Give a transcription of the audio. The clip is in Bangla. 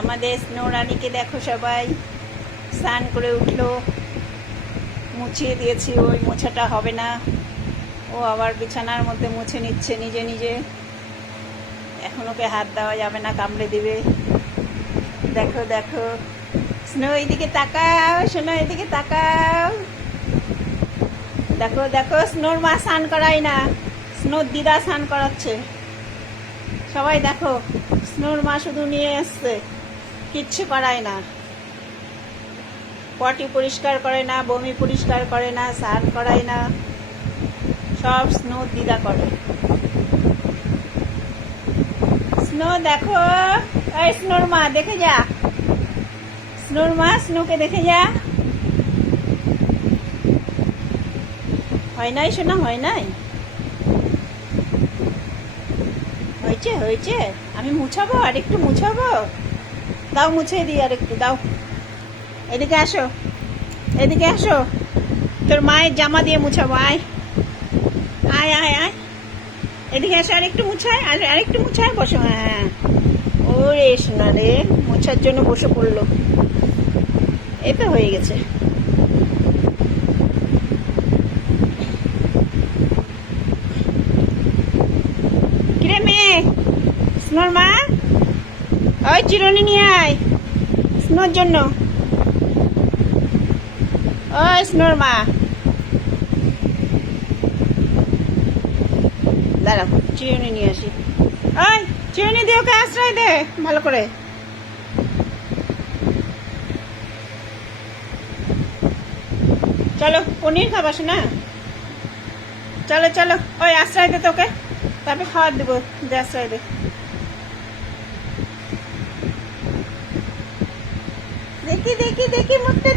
আমাদের স্নো রানীকে দেখো সবাই স্নান করে উঠলো, মুছিয়ে দিয়েছি, ওই মোছাটা হবে না, ও আবার বিছানার মধ্যে মুছে নিচ্ছে নিজে নিজে। এখন ওকে হাত দেওয়া যাবে না, কামড়ে দিবে। দেখো দেখো স্নো, এইদিকে তাকাও, শোনো এদিকে তাকাও। দেখো দেখো স্নোর মা স্নান করায় না, স্নোর দিদা স্নান করাচ্ছে। সবাই দেখো, স্নোর মা শুধু নিয়ে এসছে, কিচ্ছু করায় না, পটি পরিষ্কার করে না, বমি পরিষ্কার করে না, স্নান করায় না, সব স্নোর দিদা করে। স্নো দেখো, এই স্নোর মা দেখে যা, স্নোর মা স্নোকে দেখে যা। হয় নাই শোনা, হয় নাই, হয়েছে হয়েছে। আমি মুছাবো, আর একটু মুছাবো, দাও মুছে দিই, আর একটু দাও। এদিকে আসো, এদিকে আসো, তোর মায়ের জামা দিয়ে মুছাবো, আয় আয় আয় আয়, এদিকে আসো, আর একটু মুছায়, আর একটু মুছায়, বসো। হ্যাঁ, ওরে শোনা রে, মোছার জন্য বসে পড়লো, এই তো হয়ে গেছে। কিরে মেয়ে, স্নোর মা, ওই চিরুনি নিয়ে আয় স্নোর জন্য। ওই স্নোর মা, দাঁড়াও চিরুনি নিয়ে আসি। ওই চিরুনি দিয়ে ওকে আশ্রয় দে ভালো করে। চলো পনির খাবাস না, চলো চলো, ওই আশ্রয় দে তোকে, তারপরে খাবার দেবো, দে আশ্রয় দে। দেখি দেখি দেখি মুখটা